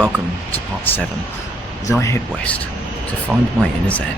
Welcome to part 7 as I head west to find my inner Zen.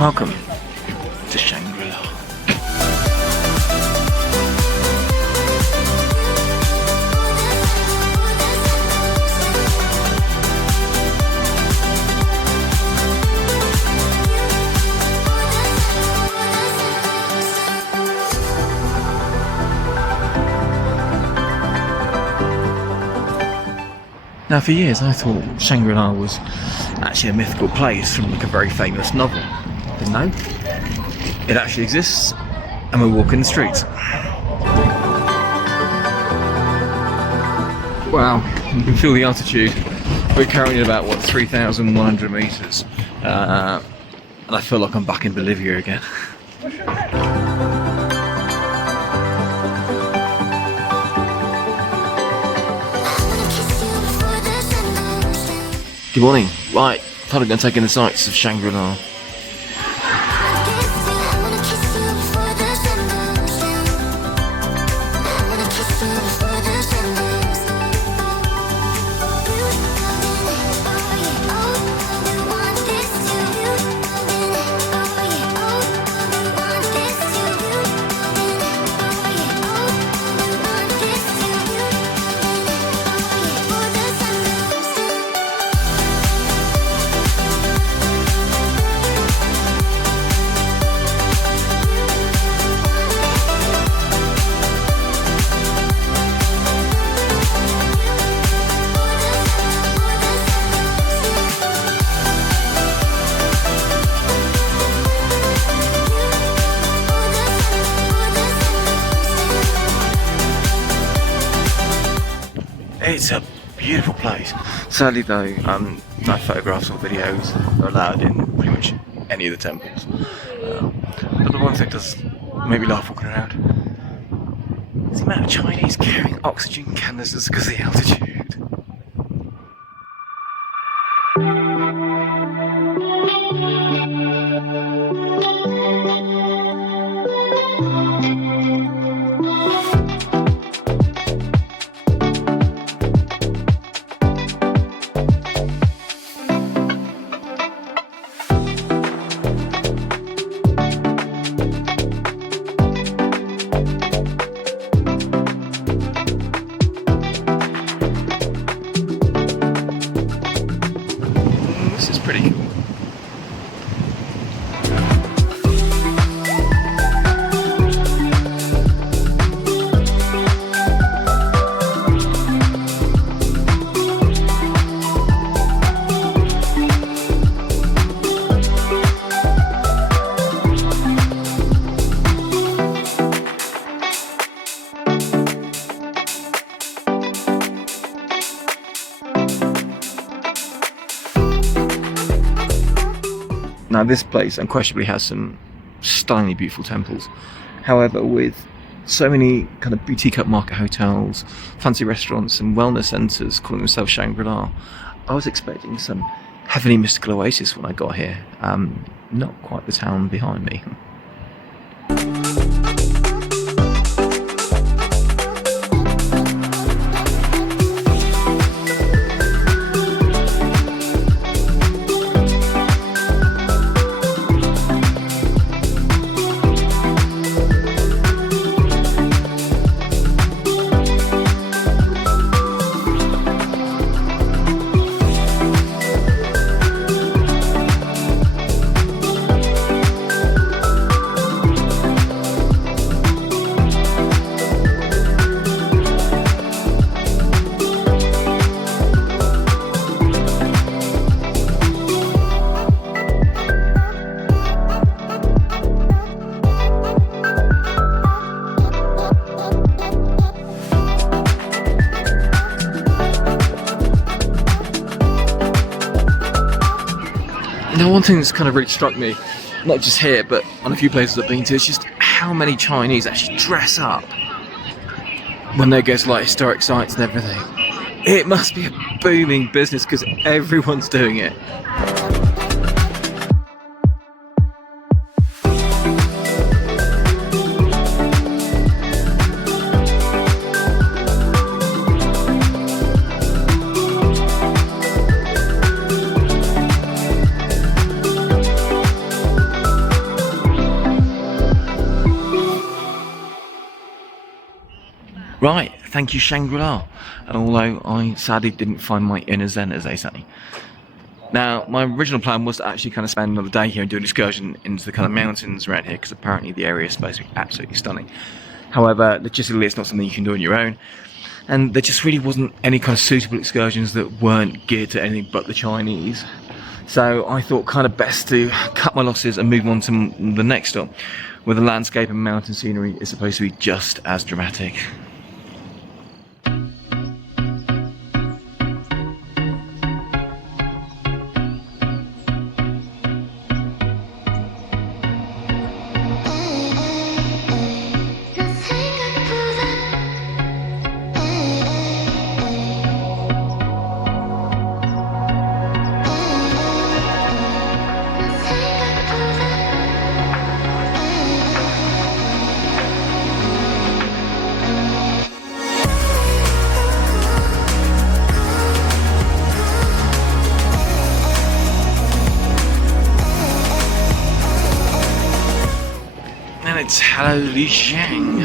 Welcome to Shangri-La. Now, for years I thought Shangri-La was actually a mythical place from like a very famous novel. Didn't know. It actually exists, and we're walking the streets. Wow, you can feel the altitude. We're currently at about 3,100 meters, and I feel like I'm back in Bolivia again. Good morning. Right, thought I'm going to take in the sights of Shangri-La. It's a beautiful place. Sadly though, no photographs or videos are allowed in pretty much any of the temples. But the one thing that does make me laugh walking around is the amount of Chinese carrying oxygen canisters because of the altitude. This is pretty cool. Now this place unquestionably has some stunningly beautiful temples. However, with so many kind of boutique upmarket hotels, fancy restaurants and wellness centres calling themselves Shangri-La, I was expecting some heavenly mystical oasis when I got here. Not quite the town behind me. Now, one thing that's kind of really struck me, not just here, but on a few places I've been to, is just how many Chinese actually dress up when they go to like historic sites and everything. It must be a booming business because everyone's doing it. Right, thank you Shangri-La, although I sadly didn't find my inner zen, as they say. Now, my original plan was to actually kind of spend another day here and do an excursion into the kind of mountains around here, because apparently the area is supposed to be absolutely stunning. However, logistically it's not something you can do on your own, and there just really wasn't any kind of suitable excursions that weren't geared to anything but the Chinese. So I thought kind of best to cut my losses and move on to the next stop, where the landscape and mountain scenery is supposed to be just as dramatic. It's Hello Lijiang.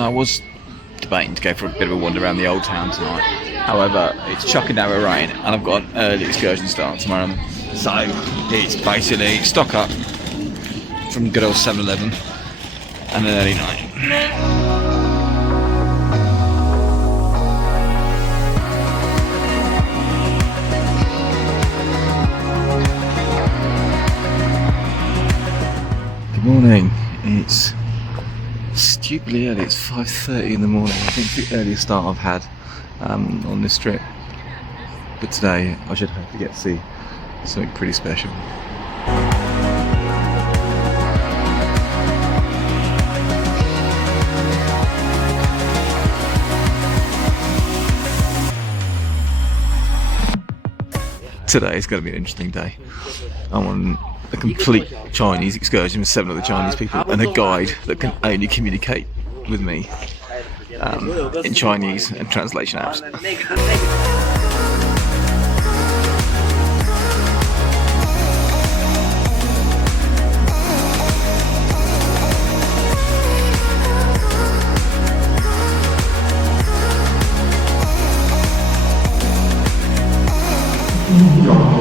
I was debating to go for a bit of a wander around the old town tonight. However, it's chucking down with rain and I've got an early excursion start tomorrow. So it's basically stock up from good old 7-Eleven and an early night. Good morning. It's stupidly early. It's 5:30 in the morning. I think it's the earliest start I've had on this trip. But today I should hope to get to see something pretty special. Today is going to be an interesting day. I'm on a complete Chinese excursion with 7 other Chinese people and a guide that can only communicate with me in Chinese and translation apps.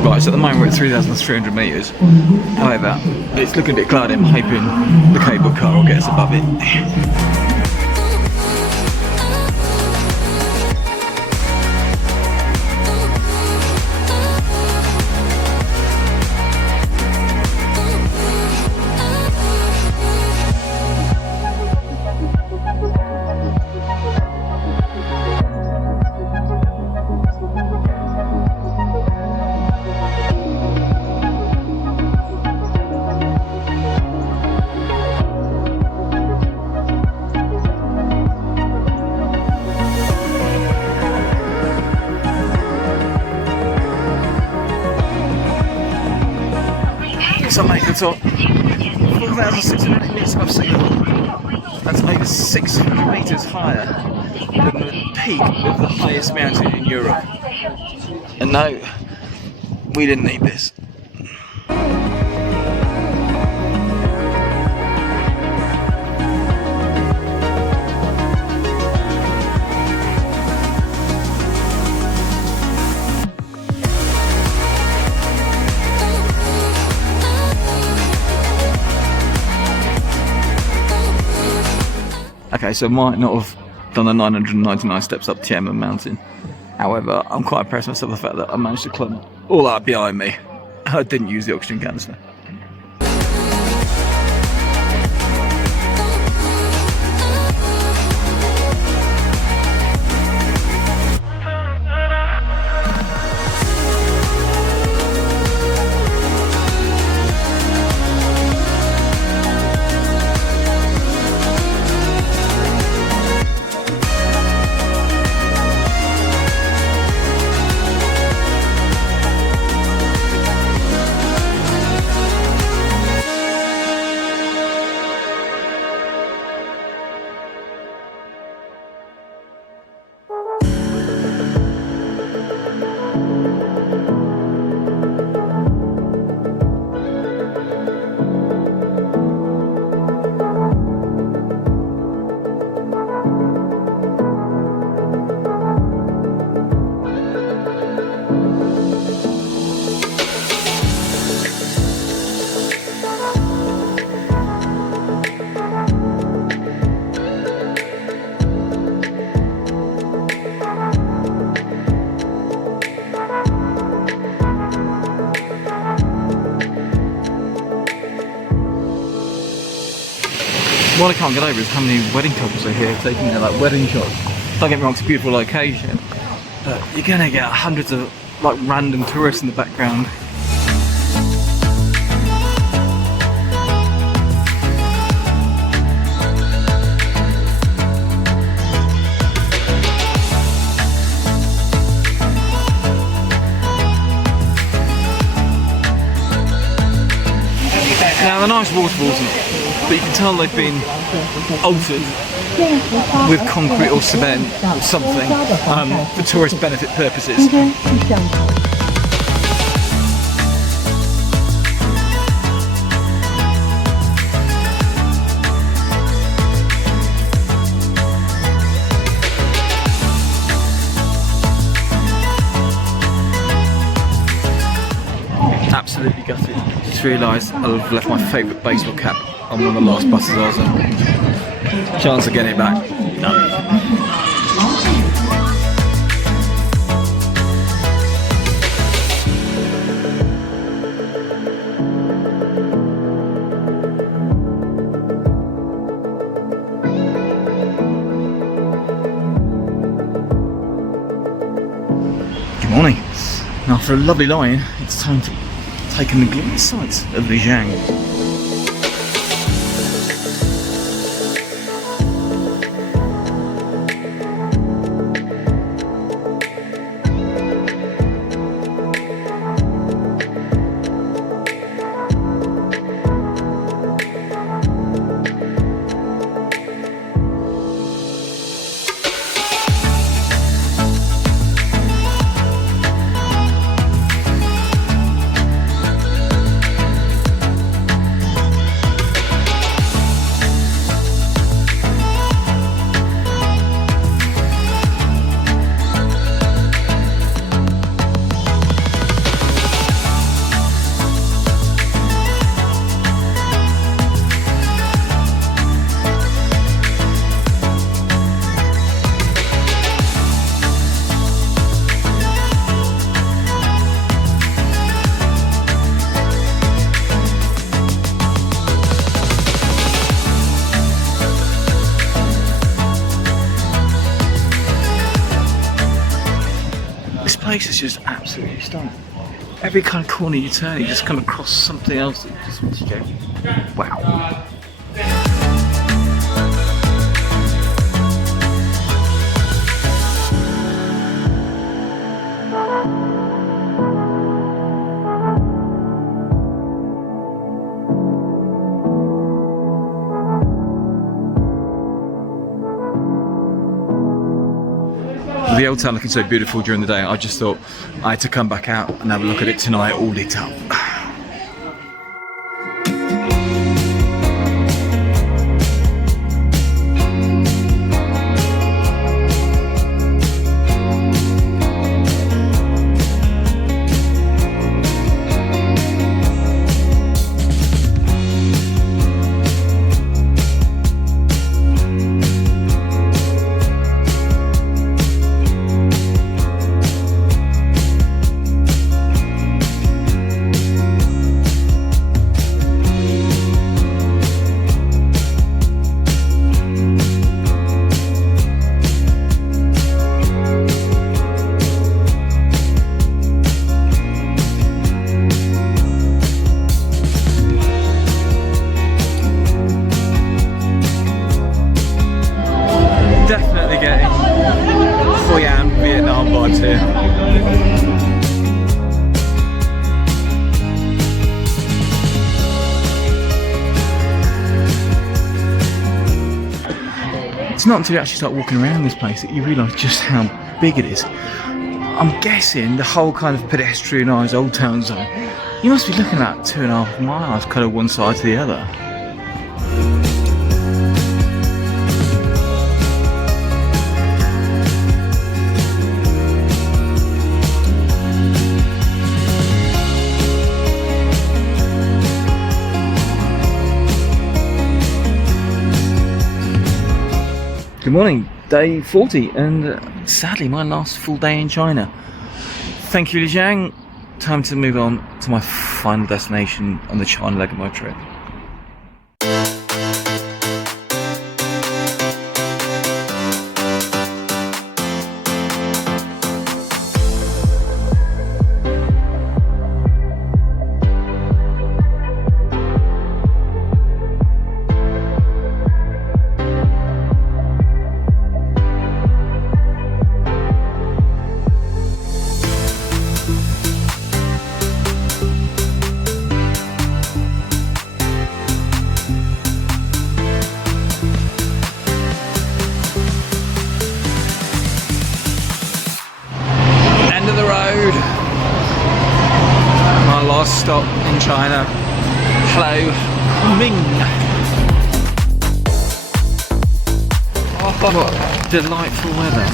Right, so at the moment we're at 3,300 metres. However, it's looking a bit cloudy. I'm hoping the cable car will get us above it. So I'm at the top, 4,600 metres above sea level. That's over 600 metres higher than the peak of the highest mountain in Europe. And no, we didn't need this. Okay, so might not have done the 999 steps up Tianmen Mountain. However, I'm quite impressed with myself with the fact that I managed to climb all that behind me. I didn't use the oxygen canister. What I can't get over is how many wedding couples are here taking their like wedding shots. Don't get me wrong, it's a beautiful location, but you're gonna get hundreds of like random tourists in the background. Now the nice waterfalls, but you can tell they've been altered with concrete or cement or something for tourist benefit purposes. Absolutely gutted. Just realised I've left my favourite baseball cap on one of the last buses I was on. Chance of getting it back? No. Good morning. Now after a lovely line, it's time to take in the glorious sights of Lijiang. This place is just absolutely stunning. Every kind of corner you turn, you just come across something else that you just want to go, wow. The old town looking so beautiful during the day, I just thought I had to come back out and have a look at it tonight all lit up. It's not until you actually start walking around this place that you realise just how big it is. I'm guessing the whole kind of pedestrianised Old Town zone, you must be looking at 2.5 miles, kind of one side to the other. Good morning, day 40, and sadly my last full day in China. Thank you, Lijiang. Time to move on to my final destination on the China leg of my trip. My last stop in China. Hello, Kunming. Oh, what delightful weather.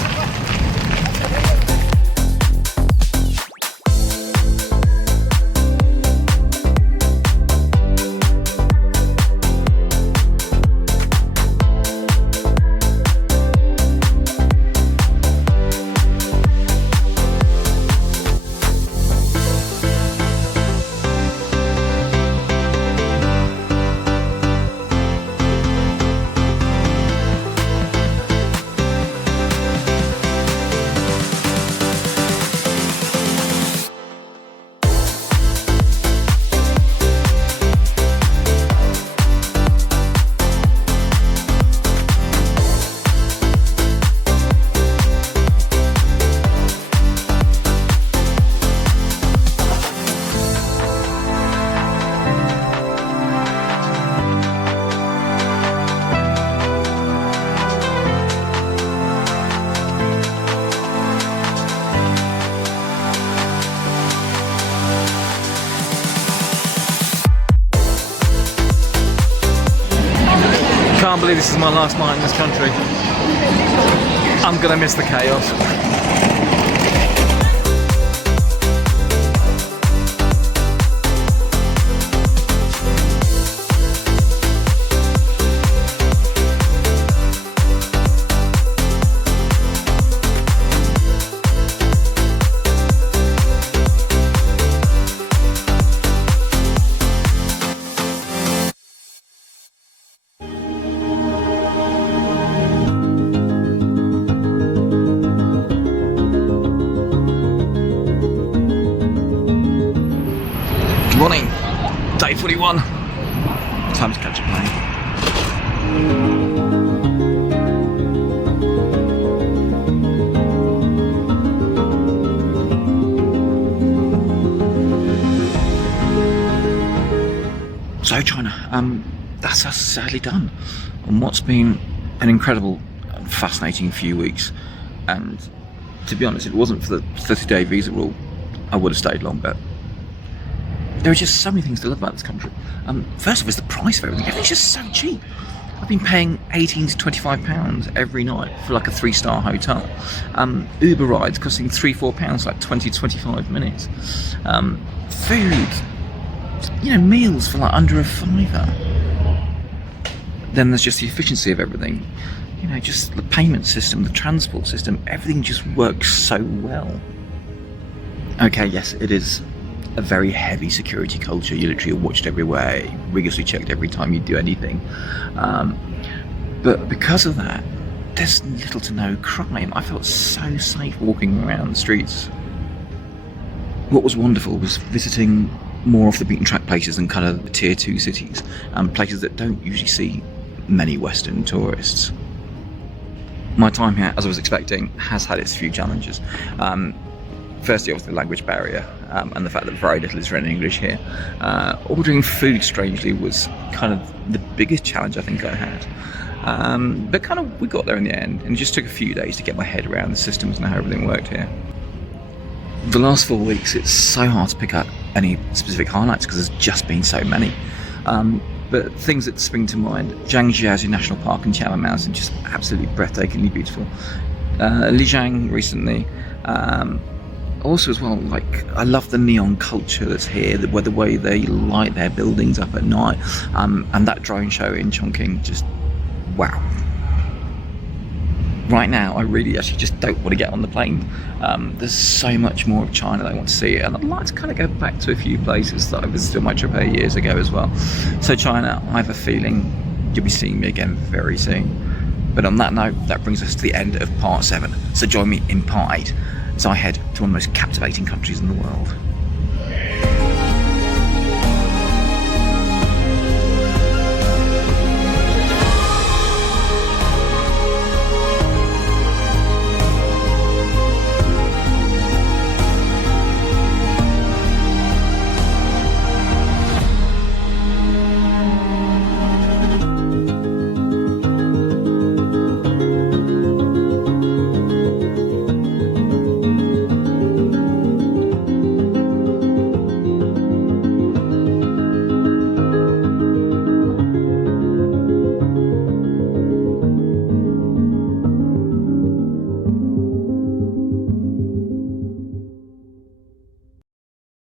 Can't believe this is my last night in this country. I'm gonna miss the chaos. Morning, day 41. Time to catch a plane. So China, that's us sadly done on what's been an incredible and fascinating few weeks. And to be honest, if it wasn't for the 30-day visa rule, I would have stayed longer. There are just so many things to love about this country. First of all is the price of everything. Everything's just so cheap. I've been paying £18 to £25 every night for like a 3-star hotel. Uber rides costing £3-4, like 20 to 25 minutes. Food, meals for like under a £5. Then there's just the efficiency of everything. Just the payment system, the transport system, everything just works so well. Okay, yes, it is a very heavy security culture. You literally are watched everywhere, rigorously checked every time you do anything. But because of that, there's little to no crime. I felt so safe walking around the streets. What was wonderful was visiting more off the beaten track places than kind of the tier 2 cities, places that don't usually see many Western tourists. My time here, as I was expecting, has had its few challenges. Firstly, obviously the language barrier, and the fact that very little is written in English here. Ordering food, strangely, was kind of the biggest challenge I think I had. But kind of we got there in the end, and it just took a few days to get my head around the systems and how everything worked here. The last 4 weeks, it's so hard to pick up any specific highlights because there's just been so many. But things that spring to mind: Zhangjiajie National Park and Qianmen Mountain, just absolutely breathtakingly beautiful. Lijiang recently. Also as well, like, I love the neon culture that's here, the way they light their buildings up at night, and that drone show in Chongqing, just wow. Right now, I really actually just don't want to get on the plane. There's so much more of China that I want to see, and I'd like to kind of go back to a few places that I visited on my trip 8 years ago as well. So China, I have a feeling you'll be seeing me again very soon. But on that note, that brings us to the end of part 7. So join me in part 8 as I head to one of the most captivating countries in the world.